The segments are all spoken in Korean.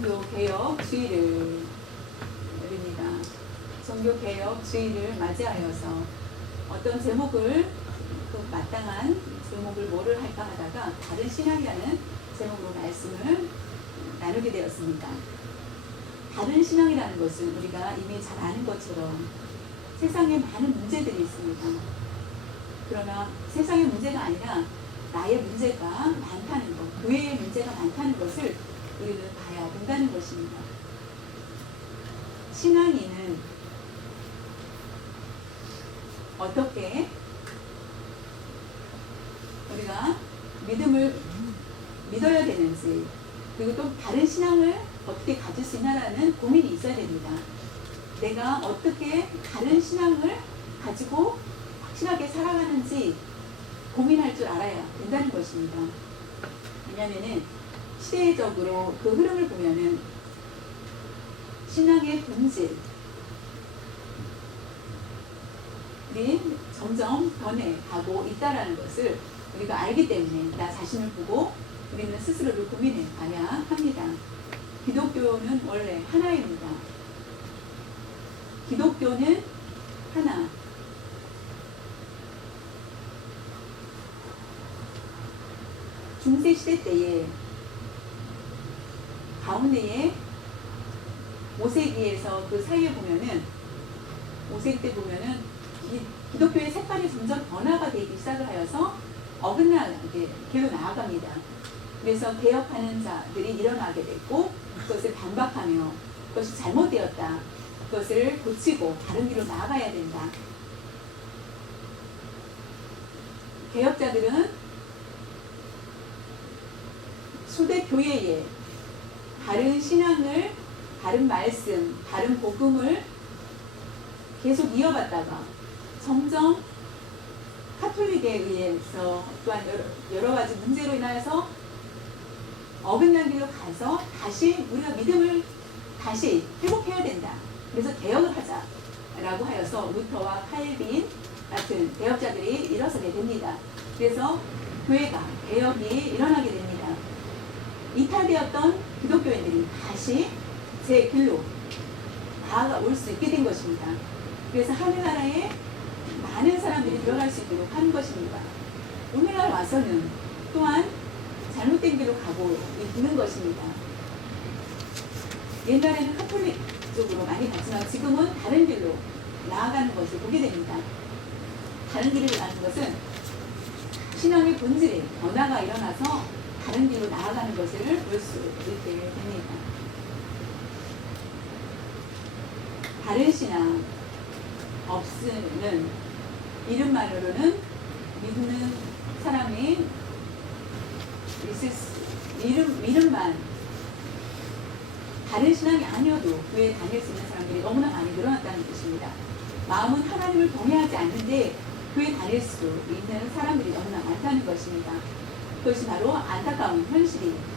종교개혁주의를 드립니다. 종교개혁주의를 맞이하여서 어떤 제목을 그 마땅한 제목을 뭐를 할까 하다가 다른 신앙이라는 제목으로 말씀을 나누게 되었습니다. 다른 신앙이라는 것은 우리가 이미 잘 아는 것처럼 세상에 많은 문제들이 있습니다. 그러나 세상의 문제가 아니라 나의 문제가 많다는 것, 교회의 문제가 많다는 것을 우리는 봐야 된다는 것입니다. 신앙인은 어떻게 우리가 믿음을 믿어야 되는지, 그리고 또 다른 신앙을 어떻게 가질 수 있나라는 고민이 있어야 됩니다. 내가 어떻게 다른 신앙을 가지고 확실하게 살아가는지 고민할 줄 알아야 된다는 것입니다. 왜냐하면 시대적으로 그 흐름을 보면은 신앙의 본질이 점점 변해가고 있다는 것을 우리가 알기 때문에 나 자신을 보고 우리는 스스로를 고민해 봐야 합니다. 기독교는 원래 하나입니다. 기독교는 하나. 중세시대 때에 가운데에 모세기에서 그 사이에 보면은 모세기 때 보면은 기독교의 색깔이 점점 변화가 되기 시작을 하여서 어긋나게 길로 나아갑니다. 그래서 개혁하는 자들이 일어나게 됐고 그것을 반박하며 그것이 잘못되었다. 그것을 고치고 다른 길로 나아가야 된다. 개혁자들은 초대교회에 다른 신앙을, 다른 말씀, 다른 복음을 계속 이어받다가 점점 카톨릭에 의해서 또한 여러 가지 문제로 인하여서 어긋난 길로 가서 다시 우리가 믿음을 다시 회복해야 된다. 그래서 개혁을 하자라고 하여서 루터와 칼빈 같은 개혁자들이 일어서게 됩니다. 그래서 교회가 개혁이 일어나게 됩니다. 이탈되었던 기독교인들이 다시 제 길로 나아올 수 있게 된 것입니다. 그래서 하늘나라에 많은 사람들이 들어갈 수 있도록 하는 것입니다. 오늘날 와서는 또한 잘못된 길로 가고 있는 것입니다. 옛날에는 카톨릭 쪽으로 많이 갔지만 지금은 다른 길로 나아가는 것을 보게 됩니다. 다른 길로 가는 것은 신앙의 본질에 변화가 일어나서 다른 길로 나아가는 것을 볼 수 있게 됩니다. 다른 신앙 없으면 이름만으로는 믿는 사람이 있을 수, 이름만 다른 신앙이 아니어도 교회에 다닐 수 있는 사람들이 너무나 많이 늘어났다는 것입니다. 마음은 하나님을 동의하지 않는데 교회에 다닐 수 있는 사람들이 너무나 많다는 것입니다. 그것이 바로 안타까운 현실입니다.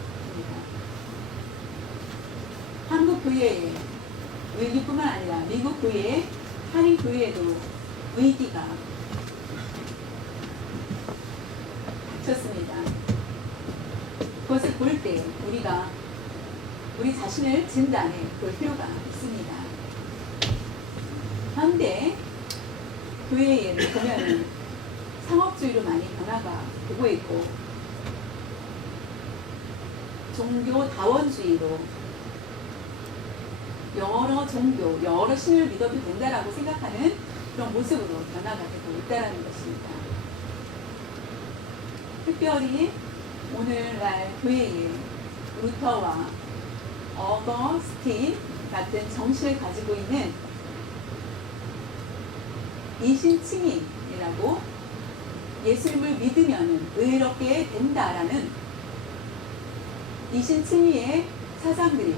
한국 교회의 위기뿐만 아니라 미국 교회, 한인 교회에도 위기가 닥쳤습니다. 그것을 볼 때 우리가 우리 자신을 진단해 볼 필요가 있습니다. 현대 교회에 보면 상업주의로 많이 변화가 되고 있고 종교다원주의로 여러 종교, 여러 신을 믿어도 된다라고 생각하는 그런 모습으로 변화가 되고 있다는 것입니다. 특별히 오늘날 교회에 루터와 어거스틴 같은 정신을 가지고 있는 이신칭의라고 예수님을 믿으면 의롭게 된다라는 이신칭의의 사상들이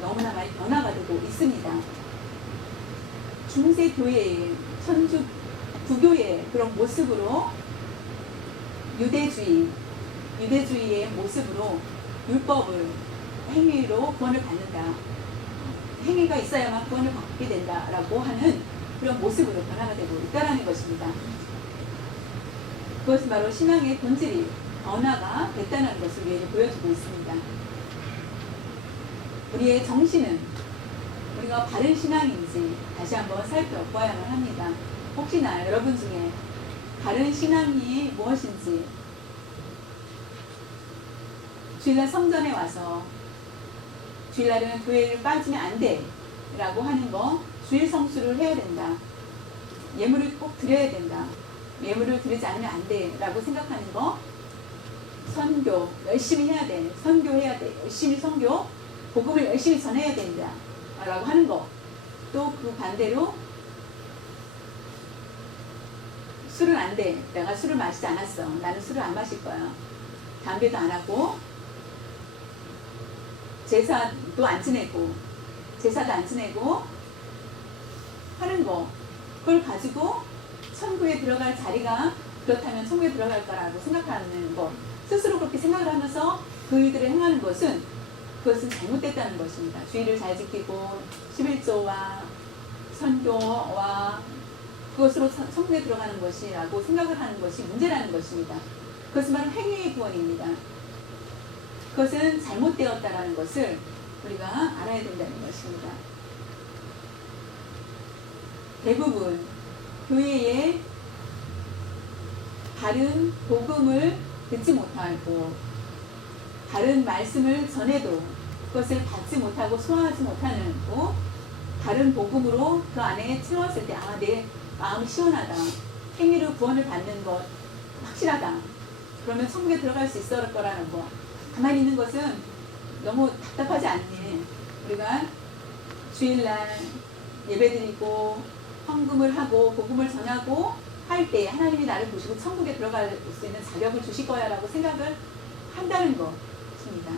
너무나 많이 변화가 되고 있습니다. 중세 교회의 천주 부교의 그런 모습으로 유대주의의 모습으로 율법을 행위로 구원을 받는다. 행위가 있어야만 구원을 받게 된다라고 하는 그런 모습으로 변화가 되고 있다는 것입니다. 그것은 바로 신앙의 본질이 변화가 됐다는 것을 우리에게 보여주고 있습니다. 우리의 정신은 우리가 바른 신앙인지 다시 한번 살펴보아야만 합니다. 혹시나 여러분 중에 바른 신앙이 무엇인지, 주일날 성전에 와서 주일날은 교회를 빠지면 안 돼 라고 하는 거, 주일 성수를 해야 된다, 예물을 꼭 드려야 된다, 예물을 드리지 않으면 안 돼 라고 생각하는 거, 선교 열심히 해야 돼, 선교해야 돼, 열심히 선교, 복음을 열심히 전해야 된다 라고 하는 거, 또 그 반대로 술은 안 돼, 내가 술을 마시지 않았어, 나는 술을 안 마실 거야, 담배도 안 하고 제사도 안 지내고 제사도 안 지내고 하는 거, 그걸 가지고 천국에 들어갈 자리가 그렇다면 천국에 들어갈 거라고 생각하는 것, 스스로 그렇게 생각을 하면서 그 일들을 행하는 것은, 그것은 잘못됐다는 것입니다. 주의를 잘 지키고 11조와 선교와 그것으로 천국에 들어가는 것이라고 생각을 하는 것이 문제라는 것입니다. 그것은 바로 행위의 구원입니다. 그것은 잘못되었다라는 것을 우리가 알아야 된다는 것입니다. 대부분 교회에 바른 복음을 듣지 못하고 바른 말씀을 전해도 그것을 받지 못하고 소화하지 못하는, 바른 복음으로 그 안에 채웠을 때 내 마음이 시원하다, 행위로 구원을 받는 것 확실하다, 그러면 천국에 들어갈 수 있을 거라는 거, 가만히 있는 것은 너무 답답하지 않니? 우리가 주일날 예배드리고 헌금을 하고 복음을 전하고 할 때 하나님이 나를 보시고 천국에 들어갈 수 있는 자격을 주실 거야 라고 생각을 한다는 것입니다.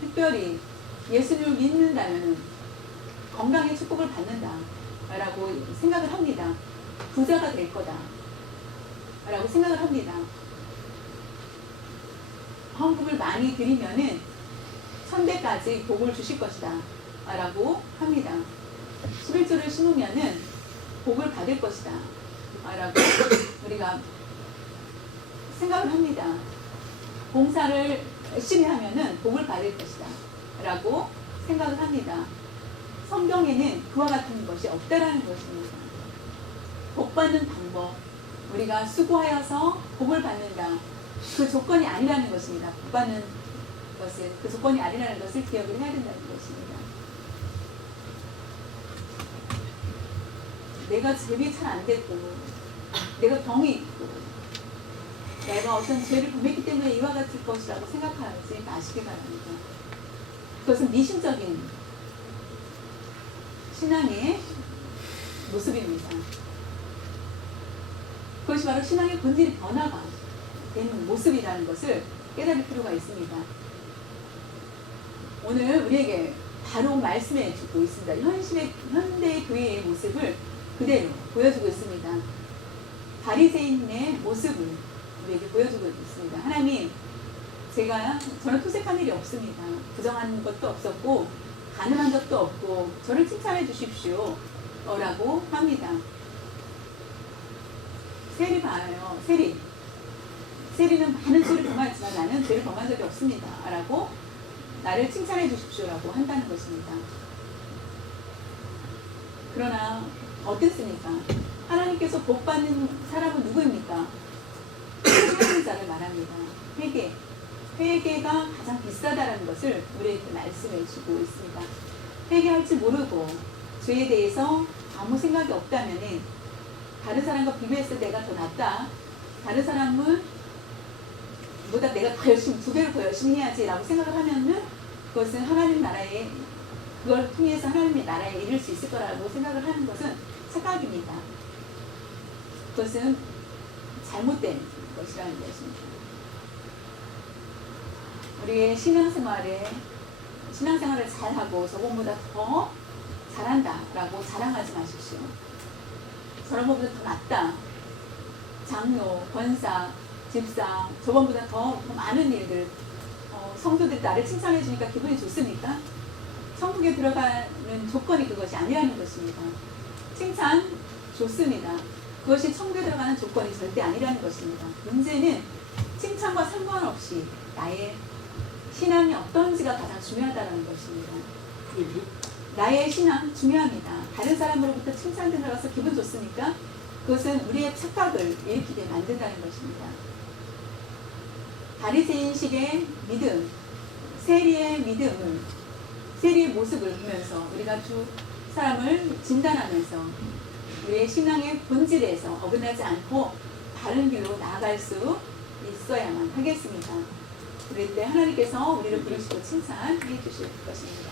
특별히 예수님을 믿는다면 건강의 축복을 받는다 라고 생각을 합니다. 부자가 될 거다 라고 생각을 합니다. 헌금을 많이 드리면은 천대까지 복을 주실 것이다 라고 합니다. 11조를 심으면은 복을 받을 것이다 라고 우리가 생각을 합니다. 봉사를 열심히 하면은 복을 받을 것이다 라고 생각을 합니다. 성경에는 그와 같은 것이 없다라는 것입니다. 복 받는 방법, 우리가 수고하여서 복을 받는다, 그 조건이 아니라는 것입니다. 복 받는 것은 그 조건이 아니라는 것을 기억을 해야 된다는 것입니다. 내가 재비 잘 안 됐고, 내가 병이 있고, 내가 어떤 죄를 범했기 때문에 이와 같을 것이라고 생각하지 마시기 바랍니다. 그것은 미신적인 신앙의 모습입니다. 그것이 바로 신앙의 본질이 변화가 되는 모습이라는 것을 깨달을 필요가 있습니다. 오늘 우리에게 바로 말씀해 주고 있습니다. 현대 교회의 모습을 그대로 보여주고 있습니다. 바리새인의 모습을 우리에게 보여주고 있습니다. 하나님, 저는 토색한 일이 없습니다. 부정한 것도 없었고 가늠한 적도 없고 저를 칭찬해 주십시오 라고 합니다. 세리 봐요. 세리는 많은 죄를 범하지만 나는 죄를 범한 적이 없습니다 라고 나를 칭찬해 주십시오 라고 한다는 것입니다. 그러나 어떻습니까? 하나님께서 복 받는 사람은 누구입니까? 회개하는 자를 말합니다. 회개가 가장 비싸다는 것을 우리에게 말씀해 주고 있습니다. 회개할 줄 모르고 죄에 대해서 아무 생각이 없다면 다른 사람과 비교했을 때 내가 더 낫다, 다른 사람은 보다 내가 더 열심히, 2배로 더 열심히 해야지 라고 생각을 하면은 그것은 하나님 나라에, 그걸 통해서 하나님의 나라에 이를 수 있을 거라고 생각을 하는 것은 착각입니다. 그것은 잘못된 것이라는 것입니다. 우리의 신앙생활을 잘하고 저번보다 더 잘한다 라고 자랑하지 마십시오. 저번보다 더 낫다, 장로, 권사, 집사, 저번보다 더 많은 일들, 성도들 나를 칭찬해 주니까 기분이 좋습니까? 천국에 들어가는 조건이 그것이 아니라는 것입니다. 칭찬 좋습니다. 그것이 천국에 들어가는 조건이 절대 아니라는 것입니다. 문제는 칭찬과 상관없이 나의 신앙이 어떤지가 가장 중요하다는 것입니다. 나의 신앙 중요합니다. 다른 사람으로부터 칭찬 들어가서 기분 좋습니까? 그것은 우리의 착각을 일으키게 만든다는 것입니다. 바리새인식의 믿음, 세리의 믿음을, 세리의 모습을 보면서 우리가 주 사람을 진단하면서 우리의 신앙의 본질에서 어긋나지 않고 바른 길로 나아갈 수 있어야만 하겠습니다. 그럴 때 하나님께서 우리를 부르시고 칭찬해 주실 것입니다.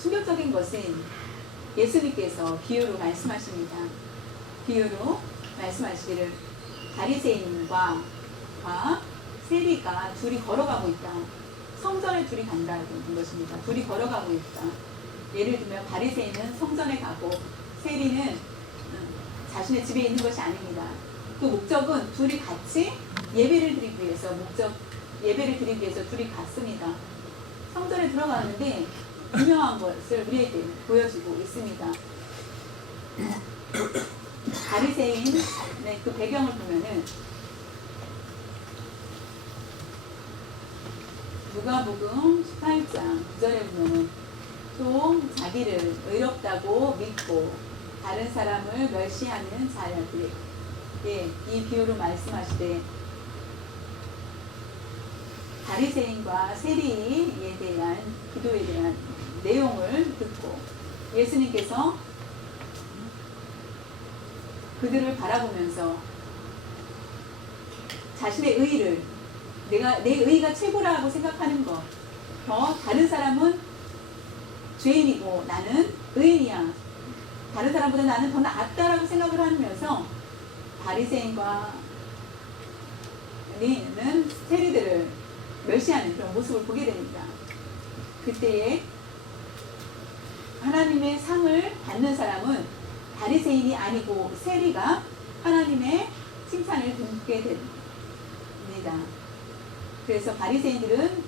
충격적인 것은 예수님께서 비유로 말씀하십니다. 비유로 말씀하시기를 바리새인과 세리가 둘이 걸어가고 있다. 성전에 둘이 간다는 것입니다. 둘이 걸어가고 있다. 예를 들면 바리새인은 성전에 가고 세리는 자신의 집에 있는 것이 아닙니다. 그 목적은 둘이 같이 예배를 드리기 위해서 예배를 드리기 위해서 둘이 갔습니다. 성전에 들어가는데 유명한 것을 우리에게 보여주고 있습니다. 바리새인의 그 배경을 보면은 누가복음 18장 9절에 보면은 또 자기를 의롭다고 믿고 다른 사람을 멸시하는 자들에게 이 비유로 말씀하시되 바리새인과 세리에 대한 기도에 대한 내용을 듣고 예수님께서 그들을 바라보면서 자신의 의의를 내 의의가 최고라고 생각하는 것, 더 다른 사람은 죄인이고 나는 의인이야, 다른 사람보다 나는 더 낫다라고 생각을 하면서 바리새인과 는 세리들을 멸시하는 그런 모습을 보게 됩니다. 그때에 하나님의 상을 받는 사람은 바리새인이 아니고 세리가 하나님의 칭찬을 듣게 됩니다. 그래서 바리새인들은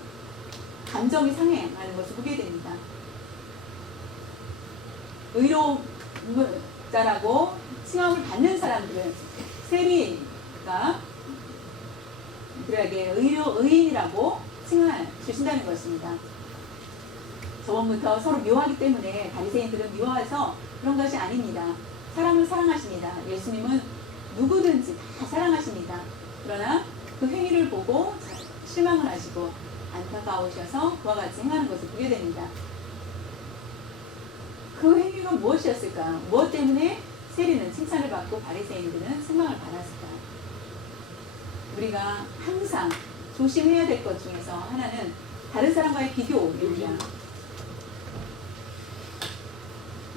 감정이 상해하는 것을 보게 됩니다. 의로자라고 칭함을 받는 사람들은 세리가 그들에게 의인이라고 칭을 주신다는 것입니다. 저번부터 서로 미워하기 때문에 바리새인들은 미워해서 그런 것이 아닙니다. 사람을 사랑하십니다. 예수님은 누구든지 다 사랑하십니다. 그러나 그 행위를 보고 실망을 하시고 안타까우셔서 그와 같이 행하는 것을 보게 됩니다. 그 행위가 무엇이었을까? 무엇 때문에 세리는 칭찬을 받고 바리새인들은 책망을 받았을까? 우리가 항상 조심해야 될 것 중에서 하나는 다른 사람과의 비교입니다.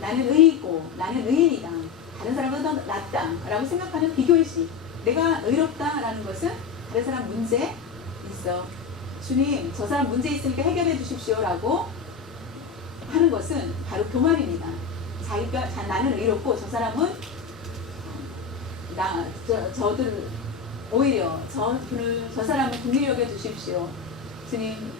나는 의이고 나는 의인이다, 다른 사람보다 더 낫다 라고 생각하는 비교의식. 내가 의롭다라는 것은 다른 사람 문제 있어, 주님 저 사람 문제 있으니까 해결해 주십시오 라고 하는 것은 바로 교만입니다. 나는 의롭고 저 사람은 저들 오히려 저 사람을 긍휼히 여겨 주십시오. 주님,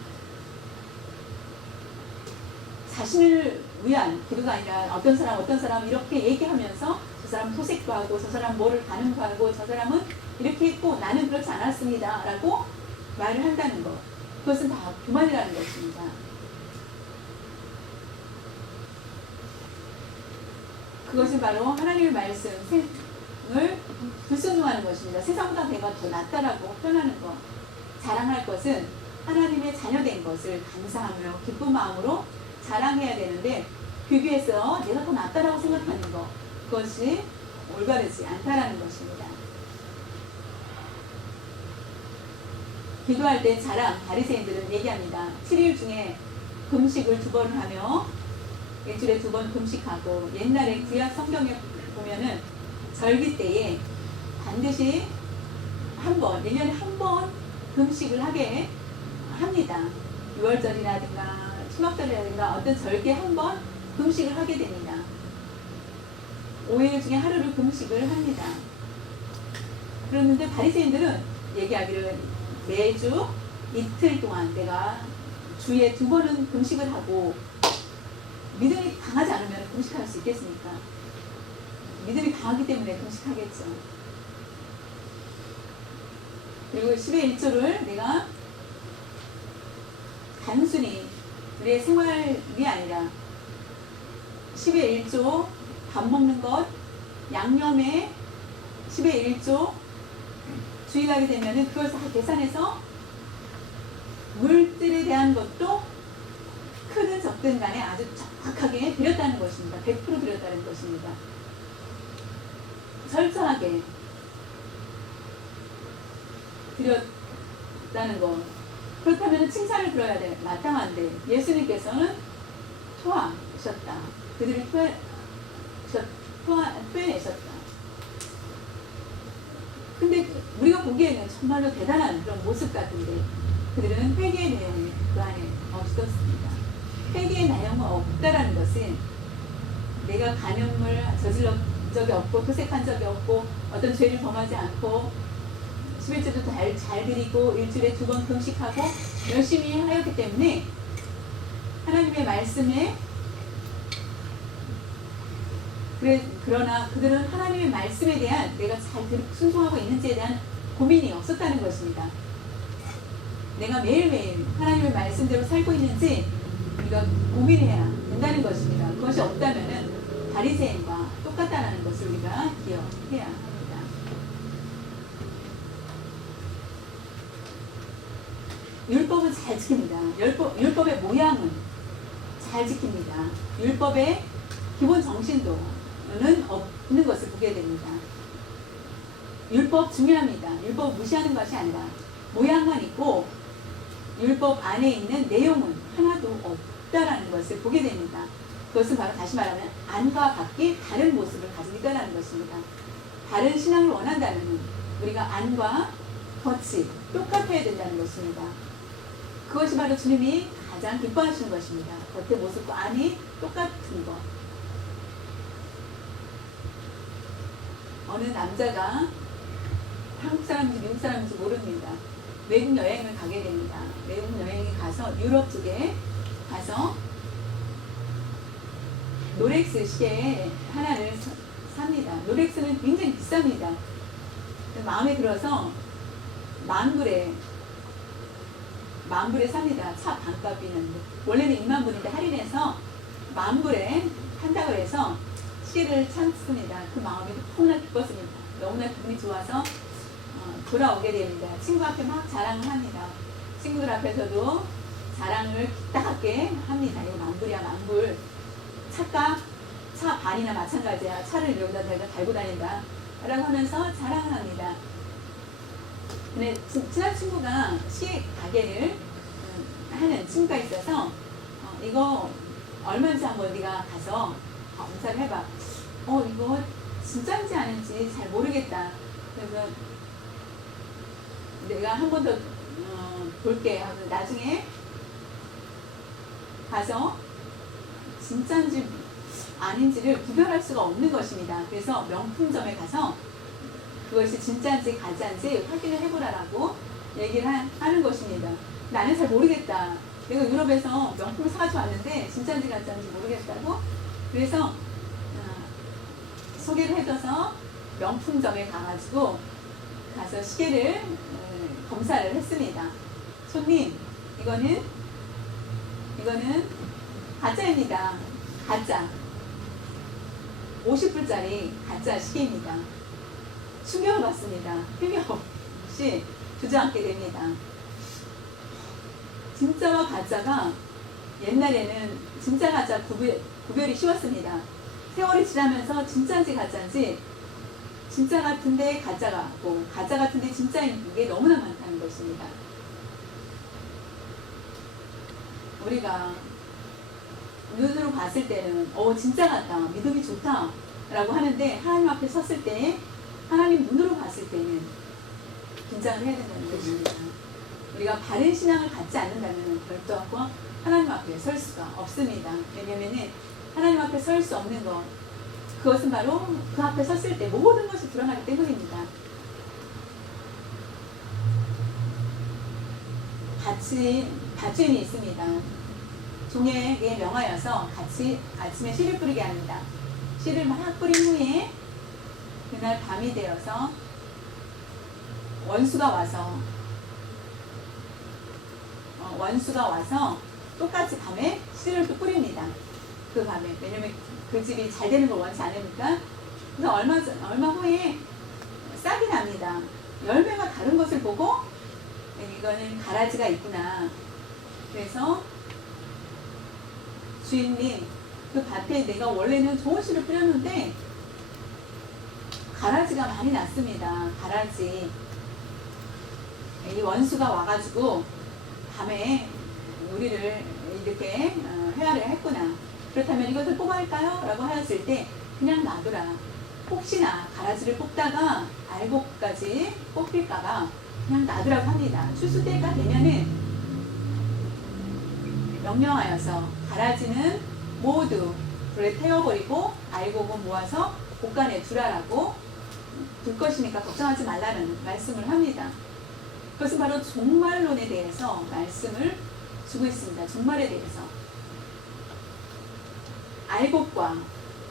자신을 위한 기도가 아니라 어떤 사람 이렇게 얘기하면서 저 사람 토색도 하고 저 사람 뭐를 가늠도 하고 저 사람은 이렇게 했고 나는 그렇지 않았습니다 라고 말을 한다는 것, 그것은 다 교만이라는 것입니다. 그것은 바로 하나님의 말씀을 불순종하는 것입니다. 세상보다 내가 더 낫다라고 표현하는 것, 자랑할 것은 하나님의 자녀된 것을 감사하며 기쁜 마음으로 자랑해야 되는데 비교해서 내가 더 낫다라고 생각하는 것, 그것이 올바르지 않다라는 것입니다. 기도할 때 자랑, 바리새인들은 얘기합니다. 7일 중에 금식을 2번 하며 일주일에 2번 금식하고, 옛날에 구약 성경에 보면은 절기 때에 반드시 1년에 한 번 금식을 하게 합니다. 6월절이라든가 추석절이라든가 어떤 절기에 한 번 금식을 하게 됩니다. 5일 중에 하루를 금식을 합니다. 그런데 바리새인들은 얘기하기를 매주 이틀 동안 내가 주에 2번은 금식을 하고, 믿음이 강하지 않으면 금식할 수 있겠습니까? 믿음이 강하기 때문에 금식하겠죠. 그리고 10의 1조를 내가 단순히 우리의 생활이 아니라 10의 1조 밥 먹는 것, 양념에 10의 1조 주의하게 되면은 그것을 다 계산해서 물질에 대한 것도 크든 적든 간에 아주 정확하게 드렸다는 것입니다. 100% 드렸다는 것입니다. 철저하게 드렸다는 것. 그렇다면 칭찬을 들어야 돼. 마땅한데 예수님께서는 토하셨다. 그들을 토해내셨다. 근데 우리가 보기에는 정말로 대단한 그런 모습 같은데 그들은 회개의 내용이 그 안에 없었습니다. 회개의 내용은 없다라는 것은 내가 간음을 저질러 적이 없고 토색한 적이 없고 어떤 죄를 범하지 않고 11조도 잘 드리고 일주일에 2번 금식하고 열심히 하였기 때문에 하나님의 말씀에 그러나 그들은 하나님의 말씀에 대한 내가 잘 순종하고 있는지에 대한 고민이 없었다는 것입니다. 내가 매일매일 하나님의 말씀대로 살고 있는지 우리가 고민해야 된다는 것입니다. 그것이 없다면 바리새인과 똑같다는 것을 우리가 기억해야 합니다. 율법은 잘 지킵니다. 율법의 모양은 잘 지킵니다. 율법의 기본 정신도는 없는 것을 보게 됩니다. 율법 중요합니다. 율법 무시하는 것이 아니라 모양만 있고 율법 안에 있는 내용은 하나도 없다라는 것을 보게 됩니다. 그것은 바로 다시 말하면 안과 밖이 다른 모습을 가지고 있다는 것입니다. 바른 신앙을 원한다면 우리가 안과 겉이 똑같아야 된다는 것입니다. 그것이 바로 주님이 가장 기뻐하시는 것입니다. 겉의 모습과 안이 똑같은 것. 어느 남자가 한국 사람인지 미국 사람인지 모릅니다. 외국 여행을 가게 됩니다. 외국 여행에 가서 유럽 쪽에 가서 롤렉스 시계 하나를 삽니다. 롤렉스는 굉장히 비쌉니다. 마음에 들어서 만불에 삽니다. 차 반값이는데 원래는 2만 불인데 할인해서 만불에 한다고 해서 시계를 찾습니다. 그 마음이 너무나 기뻤습니다. 너무나 기분이 좋아서 돌아오게 됩니다. 친구 앞에 막 자랑을 합니다. 친구들 앞에서도 자랑을 기딱하게 합니다. 이거 만불이야 만불. 차값 차 반이나 마찬가지야. 차를 여기다 내가 달고 다닌다 라고 하면서 자랑을 합니다. 근데 친한 친구가 시계 가게를 하는 친구가 있어서 이거 얼마인지 한번 네가 가서 검사를 해봐. 이거 진짜인지 아닌지 잘 모르겠다. 그래서 내가 한 번 더 볼게 하고 나중에 가서 진짜인지 아닌지를 구별할 수가 없는 것입니다. 그래서 명품점에 가서 그것이 진짜인지 가짜인지 확인을 해보라라고 얘기를 하는 것입니다. 나는 잘 모르겠다. 내가 유럽에서 명품을 사가지고 왔는데 진짜인지 가짜인지 모르겠다고. 그래서 소개를 해줘서 명품점에 가서 시계를 검사를 했습니다. 손님, 이거는 가짜입니다. 가짜. 50불짜리 가짜 시계입니다. 충격을 받습니다. 틀림없이 주저앉게 됩니다. 진짜와 가짜가 옛날에는 진짜 가짜 구별이 쉬웠습니다. 세월이 지나면서 진짜인지 가짜인지 진짜 같은데 가짜 같고 가짜 같은데 진짜인 게 너무나 많다는 것입니다. 우리가 눈으로 봤을 때는 진짜 같다, 믿음이 좋다 라고 하는데 하나님 앞에 섰을 때 하나님 눈으로 봤을 때는 긴장을 해야 된다는 것입니다. 우리가 바른 신앙을 갖지 않는다면 별도하고 하나님 앞에 설 수가 없습니다. 왜냐하면 하나님 앞에 설 수 없는 것, 그것은 바로 그 앞에 섰을 때 모든 것이 드러나기 때문입니다. 밭주인이 있습니다. 종에게 명하여서 같이 아침에 씨를 뿌리게 합니다. 씨를 막 뿌린 후에 그날 밤이 되어서 원수가 와서 똑같이 밤에 씨를 또 뿌립니다. 그 밤에. 왜냐면 그 집이 잘 되는 걸 원치 않으니까. 그래서 얼마 후에 싹이 납니다. 열매가 다른 것을 보고 이거는 가라지가 있구나. 그래서 주인님, 그 밭에 내가 원래는 좋은 씨를 뿌렸는데 가라지가 많이 났습니다. 가라지. 이 원수가 와가지고 밤에 우리를 이렇게 해야를 했구나. 그렇다면 이것을 뽑아할까요? 라고 하였을 때 그냥 놔두라. 혹시나 가라지를 뽑다가 알곡까지 뽑힐까봐 그냥 놔두라고 합니다. 추수 때가 되면은 명령하여서 가라지는 모두 불에 태워버리고 알곡은 모아서 곳간에 두라라고 둘 것이니까 걱정하지 말라는 말씀을 합니다. 그것은 바로 종말론에 대해서 말씀을 주고 있습니다. 종말에 대해서. 알곡과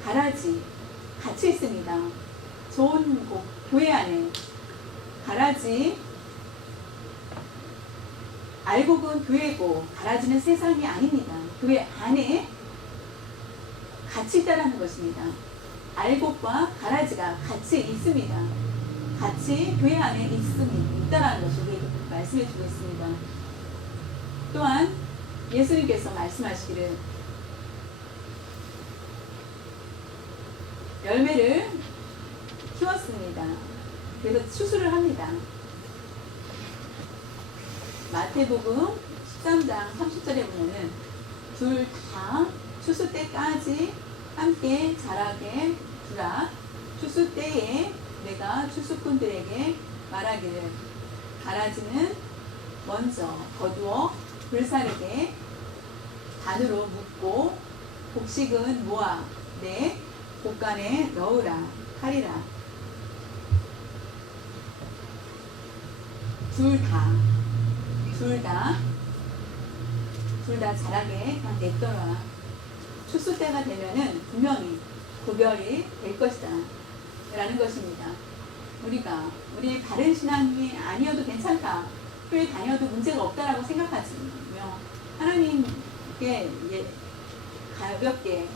가라지 같이 있습니다. 좋은 교회 안에 가라지, 알곡은 교회고 가라지는 세상이 아닙니다. 교회 안에 같이 있다라는 것입니다. 알곡과 가라지가 같이 있습니다. 같이 교회 안에 있다라는 것을 말씀해 주고 있습니다. 또한 예수님께서 말씀하시기를 열매를 키웠습니다. 그래서 추수를 합니다. 마태복음 13장 30절에 보면은 둘 다 추수 때까지 함께 자라게 두라. 추수 때에 내가 추수꾼들에게 말하기를 가라지는 먼저 거두어 불사르게 단으로 묶고 곡식은 모아 내 곳간에 넣으라 하리라. 둘 다 자라게 그냥 냅둬라. 추수 때가 되면은 분명히 구별이 될 것이다 라는 것입니다. 우리 바른 신앙이 아니어도 괜찮다, 교회 다녀도 문제가 없다라고 생각하며 하나님께 가볍게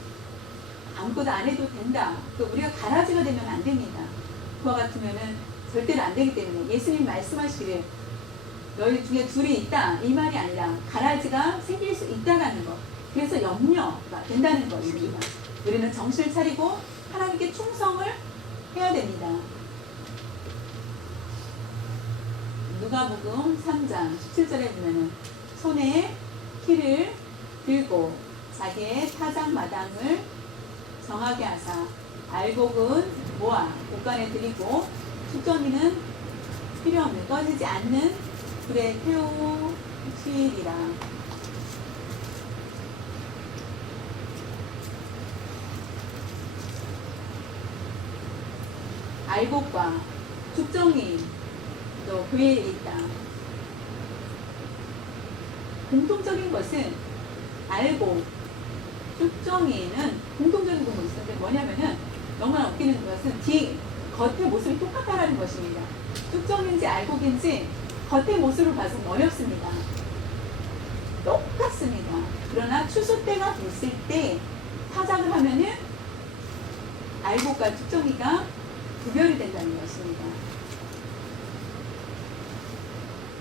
아무것도 안 해도 된다. 우리가 가라지가 되면 안 됩니다. 그와 같으면은 절대로 안 되기 때문에 예수님 말씀하시기를 너희 중에 둘이 있다 이 말이 아니라 가라지가 생길 수 있다라는 것. 그래서 염려가 된다는 것입니다. 우리는 정신을 차리고 하나님께 충성을 해야 됩니다. 누가복음 3장 17절에 보면은 손에 키를 들고 자기의 타작마당을 정하게 하사 알곡은 모아 곳간에 들이고 숙정이는 필요 없는 꺼지지 않는 불에 태우시리라. 알곡과 숙정이 또 교회에 있다. 공통적인 것은 알곡, 숙정이는 공통적인 것이 있는데 뭐냐면은 너무나 웃기는 것은 겉의 모습이 똑같다라는 것입니다. 숙정인지 알곡인지 겉의 모습을 봐서는 어렵습니다. 똑같습니다. 그러나 추수 때가 됐을 때 타작을 하면은 알곡과 숙정이가 구별이 된다는 것입니다.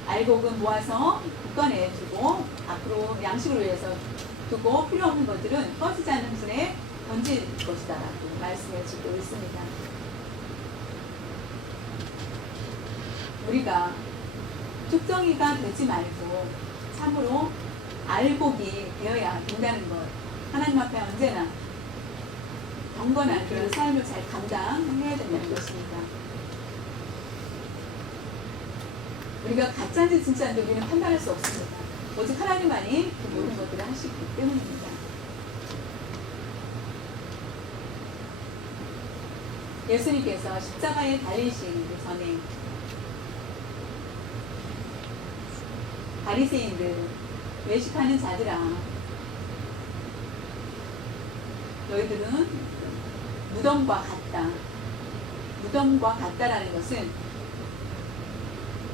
알곡은 모아서 곳간에 두고 앞으로 양식을 위해서 두고 필요 없는 것들은 꺼지지 않는 불에 던질 것이다 라고 말씀해 주고 있습니다. 우리가 숙정이가 되지 말고 참으로 알곡이 되어야 된다는 것, 하나님 앞에 언제나 경건한 그런 삶을 잘 감당해야 된다는 것입니다. 우리가 가짜인지 진짜인지 우리는 판단할 수 없습니다. 오직 하나님만이 그 모든 것들을 하시기 때문입니다. 예수님께서 십자가에 달리시기 전에 바리새인들, 외식하는 자들아, 너희들은 무덤과 같다. 무덤과 같다라는 것은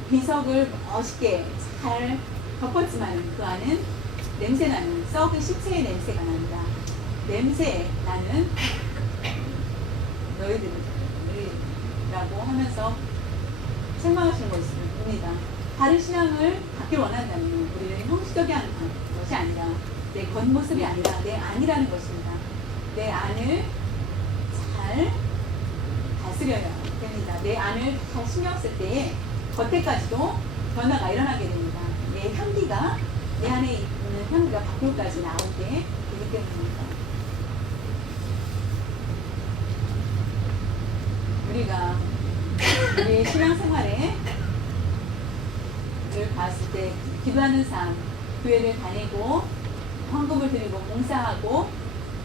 비석을 멋있게 잘 덮었지만 그 안은 냄새나는 썩은 시체의 냄새가 난다. 냄새 나는 너희들이라고 하면서 책망하시는 것입니다. 다른 신앙을 갖길 원한다면 우리는 형식적인 것이 아니라 내 겉모습이 아니라 내 안이라는 것입니다. 내 안을 잘 다스려야 됩니다. 내 안을 잘 신경 쓸 때에 겉에까지도 변화가 일어나게 됩니다. 내 향기가 내 안에 있는 향기가 밖으로까지 나오게 되기 때문입니다. 우리가 우리 신앙생활에 봤을 때 기도하는 삶, 교회를 다니고 헌금을 드리고 봉사하고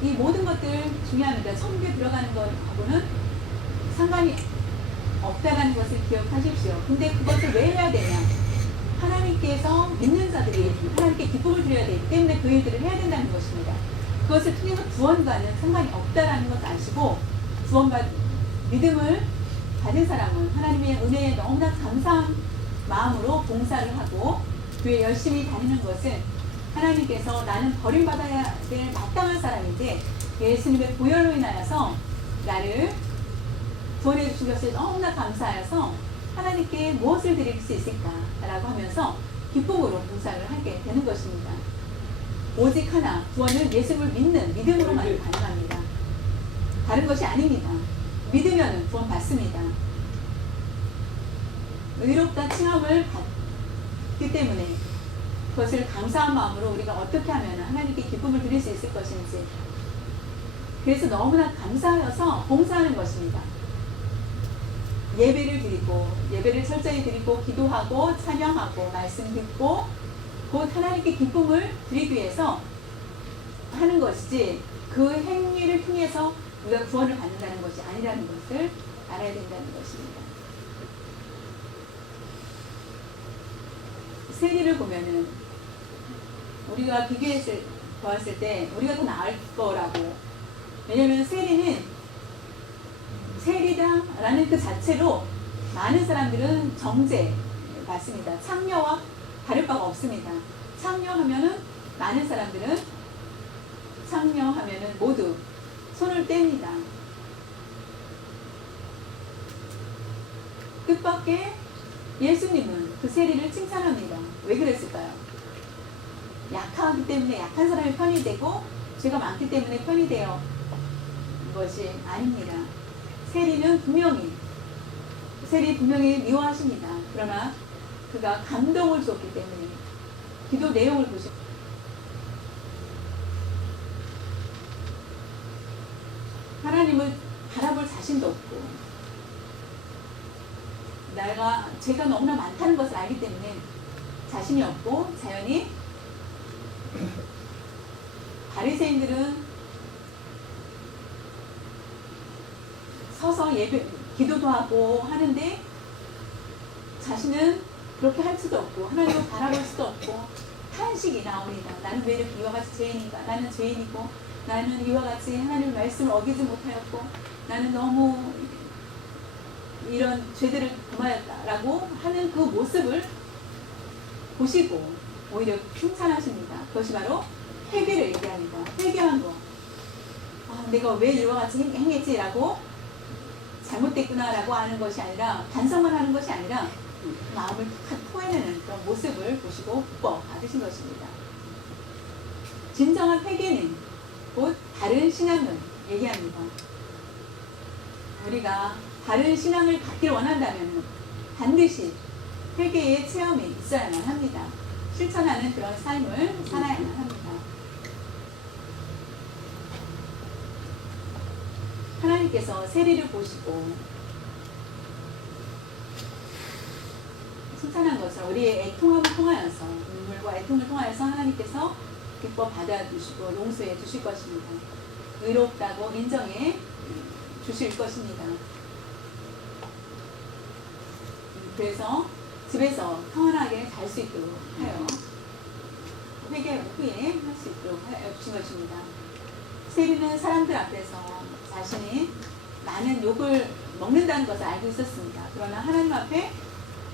이 모든 것들 중요합니다. 천국에 들어가는 것하고는 상관이 없다라는 것을 기억하십시오. 근데 그것을 왜 해야 되냐? 하나님께서 믿는 자들이 하나님께 기쁨을 드려야 되기 때문에 그 일들을 해야 된다는 것입니다. 그것을 통해서 구원과는 상관이 없다라는 것을 아시고 믿음을 받은 사람은 하나님의 은혜에 너무나 감사한 마음으로 봉사를 하고 교회 열심히 다니는 것은 하나님께서 나는 버림받아야 될 마땅한 사람인데 예수님의 보혈로 인하여서 나를 구원해 주신 것에 너무나 감사하여서 하나님께 무엇을 드릴 수 있을까라고 하면서 기쁨으로 봉사를 하게 되는 것입니다. 오직 하나, 구원은 예수님을 믿는 믿음으로만 가능합니다. 다른 것이 아닙니다. 믿으면 구원 받습니다. 의롭다 칭함을 받기 때문에 그것을 감사한 마음으로 우리가 어떻게 하면 하나님께 기쁨을 드릴 수 있을 것인지, 그래서 너무나 감사하여서 봉사하는 것입니다. 예배를 드리고 예배를 철저히 드리고 기도하고 찬양하고 말씀 듣고 곧 하나님께 기쁨을 드리기 위해서 하는 것이지 그 행위를 통해서 우리가 구원을 받는다는 것이 아니라는 것을 알아야 된다는 것입니다. 세리를 보면은 우리가 비교했을 보았을 때 우리가 더 나을 거라고. 왜냐하면 세리다라는 그 자체로 많은 사람들은 정죄 받습니다. 창녀와 다를 바가 없습니다. 창녀하면은 많은 사람들은 창녀하면은 모두 손을 뗍니다. 뜻밖의 예수님은 그 세리를 칭찬합니다. 왜 그랬을까요? 약하기 때문에 약한 사람의 편이 되고 죄가 많기 때문에 편이 되어 것이 아닙니다. 세리 분명히 미워하십니다. 그러나 그가 감동을 줬기 때문에 기도 내용을 보시고 하나님을 바라볼 자신도 없고 제가 너무나 많다는 것을 알기 때문에 자신이 없고 자연히 바리새인들은 서서 기도도 하고 하는데 자신은 그렇게 할 수도 없고 하나님을 바라볼 수도 없고 탄식이 나옵니다. 나는 왜 이렇게 이와 같이 죄인인가? 나는 죄인이고 나는 이와 같이 하나님의 말씀을 어기지 못하였고 나는 너무 이런 죄들을 범하였다라고 하는 그 모습을 보시고 오히려 칭찬하십니다. 그것이 바로 회개를 얘기합니다. 회개한 거. 내가 왜 이와 같이 행했지라고 잘못됐구나라고 하는 것이 아니라 반성만 하는 것이 아니라 마음을 토해내는 그런 모습을 보시고 기뻐 받으신 것입니다. 진정한 회개는 곧 다른 신앙을 얘기합니다. 우리가 다른 신앙을 갖길 원한다면 반드시 회개의 체험이 있어야만 합니다. 실천하는 그런 삶을 살아야만 합니다. 하나님께서 세리를 보시고 칭찬한 것을 우리의 애통함을 통하여서 눈물과 애통을 통하여서 하나님께서 기뻐 받아주시고 용서해 주실 것입니다. 의롭다고 인정해 주실 것입니다. 그래서 집에서 평안하게 잘 수 있도록 하여 회개 후에 할 수 있도록 하여 주신 것입니다. 세리는 사람들 앞에서 자신이 많은 욕을 먹는다는 것을 알고 있었습니다. 그러나 하나님 앞에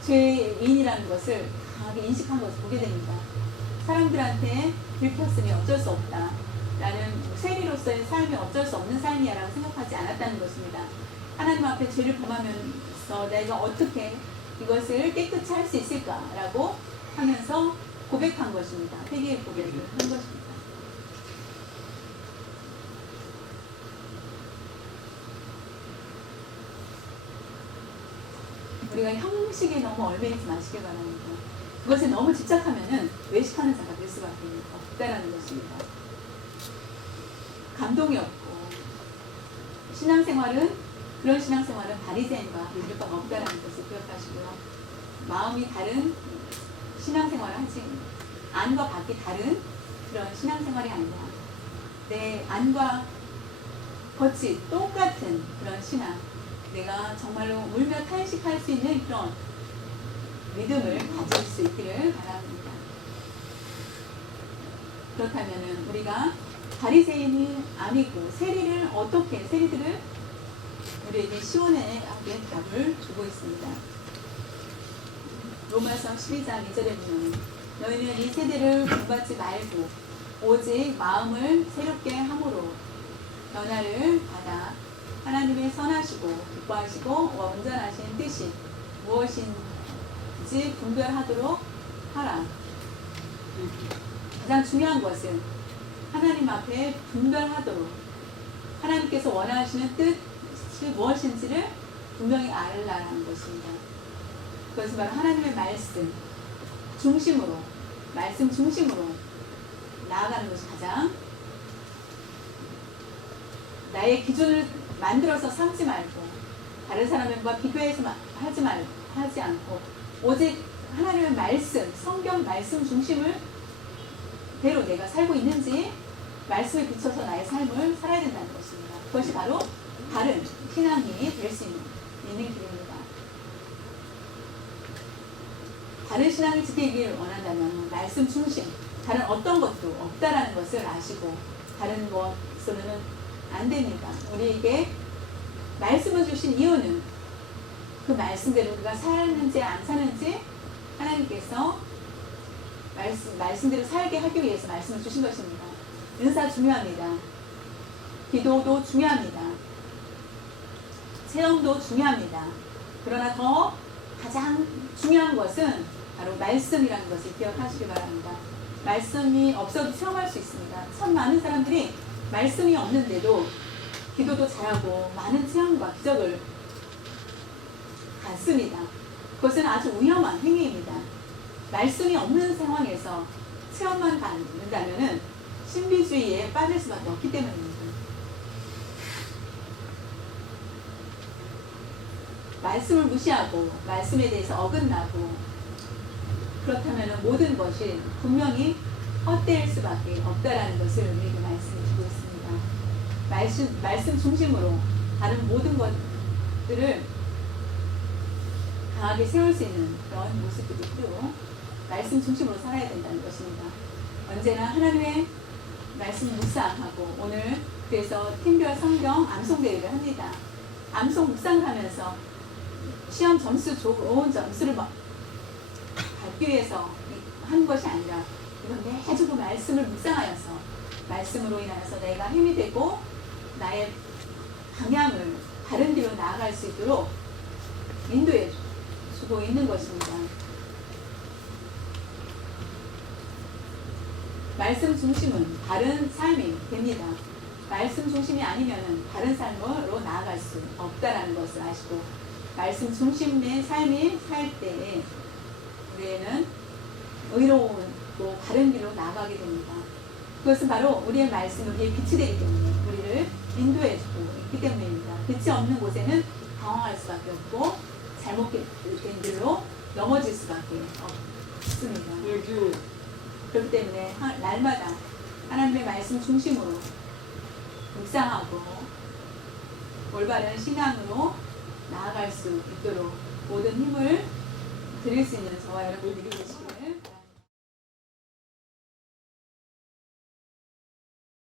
죄인이라는 것을 강하게 인식한 것을 보게 됩니다. 사람들한테 들켰으니 어쩔 수 없다 라는 세리로서의 삶이 어쩔 수 없는 삶이야 라고 생각하지 않았다는 것입니다. 하나님 앞에 죄를 범하면서 내가 어떻게 이것을 깨끗이 할 수 있을까 라고 하면서 고백한 것입니다. 회개의 고백을 한 것입니다. 우리가 형식에 너무 얽매이지 마시길 바랍니다. 그것에 너무 집착하면은 외식하는 자가 될 수밖에 없다라는 것입니다. 감동이 없고 그런 신앙생활은 바리새인과 다를 바가 없다라는 것을 기억하시고요. 마음이 다른 신앙생활을 하지 안과 밖이 다른 그런 신앙생활이 아니라 내 안과 겉이 똑같은 그런 신앙, 내가 정말로 울며 탄식할 수 있는 그런 믿음을 가질 수 있기를 바랍니다. 그렇다면 우리가 바리새인이 아니고 세리들을 우리에게 시원하게 답을 주고 있습니다. 로마서 12장 2절에 보면 너희는 이 세대를 본받지 말고 오직 마음을 새롭게 함으로 변화를 받아 하나님의 선하시고 기뻐하시고 온전하신 뜻이 무엇인지 분별하도록 하라. 가장 중요한 것은 하나님 앞에 분별하도록 하나님께서 원하시는 뜻이 무엇인지를 분명히 알라라는 것입니다. 그것은 바로 하나님의 말씀 중심으로 나아가는 것이 가장 나의 기준을 만들어서 삼지 말고 다른 사람과 비교해서 하지 않고 오직 하나님의 말씀, 성경 말씀 중심을 대로 내가 살고 있는지 말씀에 비춰서 나의 삶을 살아야 된다는 것입니다. 그것이 바로 바른 신앙이 될 수 있는 길입니다. 바른 신앙을 지키기를 원한다면 말씀 중심, 다른 어떤 것도 없다라는 것을 아시고 다른 것으로는 안 됩니다. 우리에게 말씀을 주신 이유는 그 말씀대로 우리가 사는지 안 사는지 하나님께서 말씀대로 살게 하기 위해서 말씀을 주신 것입니다. 은사 중요합니다. 기도도 중요합니다. 체험도 중요합니다. 그러나 더 가장 중요한 것은 바로 말씀이라는 것을 기억하시기 바랍니다. 말씀이 없어도 체험할 수 있습니다. 참 많은 사람들이 말씀이 없는데도 기도도 잘하고 많은 체험과 기적을 갖습니다. 그것은 아주 위험한 행위입니다. 말씀이 없는 상황에서 체험만 갖는다면 신비주의에 빠질 수밖에 없기 때문입니다. 말씀을 무시하고 말씀에 대해서 어긋나고 그렇다면 모든 것이 분명히 헛되일 수밖에 없다라는 것을 우리에게 말씀해 주고 있습니다. 말씀 중심으로 다른 모든 것들을 강하게 세울 수 있는 그런 모습들이 있고 말씀 중심으로 살아야 된다는 것입니다. 언제나 하나님의 말씀 묵상하고 오늘 그래서 팀별 성경 암송대회를 합니다. 암송 묵상을 하면서 시험 좋은 점수를 받기 위해서 한 것이 아니라 이건 매주 그 말씀을 묵상하여서 말씀으로 인하여서 내가 힘이 되고 나의 방향을 다른 길로 나아갈 수 있도록 인도해 주고 있는 것입니다. 말씀 중심은 바른 삶이 됩니다. 말씀 중심이 아니면 바른 삶으로 나아갈 수 없다라는 것을 아시고 말씀 중심의 삶이 살 때에 우리는 의로우고 바른 길로 나아가게 됩니다. 그것은 바로 우리의 말씀이 우리의 빛이 되기 때문에 우리를 인도해주고 있기 때문입니다. 빛이 없는 곳에는 당황할 수밖에 없고 잘못된 길로 넘어질 수밖에 없습니다. 그렇기 때문에 날마다 하나님의 말씀 중심으로 묵상하고 올바른 신앙으로 나아갈 수 있도록 모든 힘을 드릴 수 있는 저와 여러분들이 계십니다.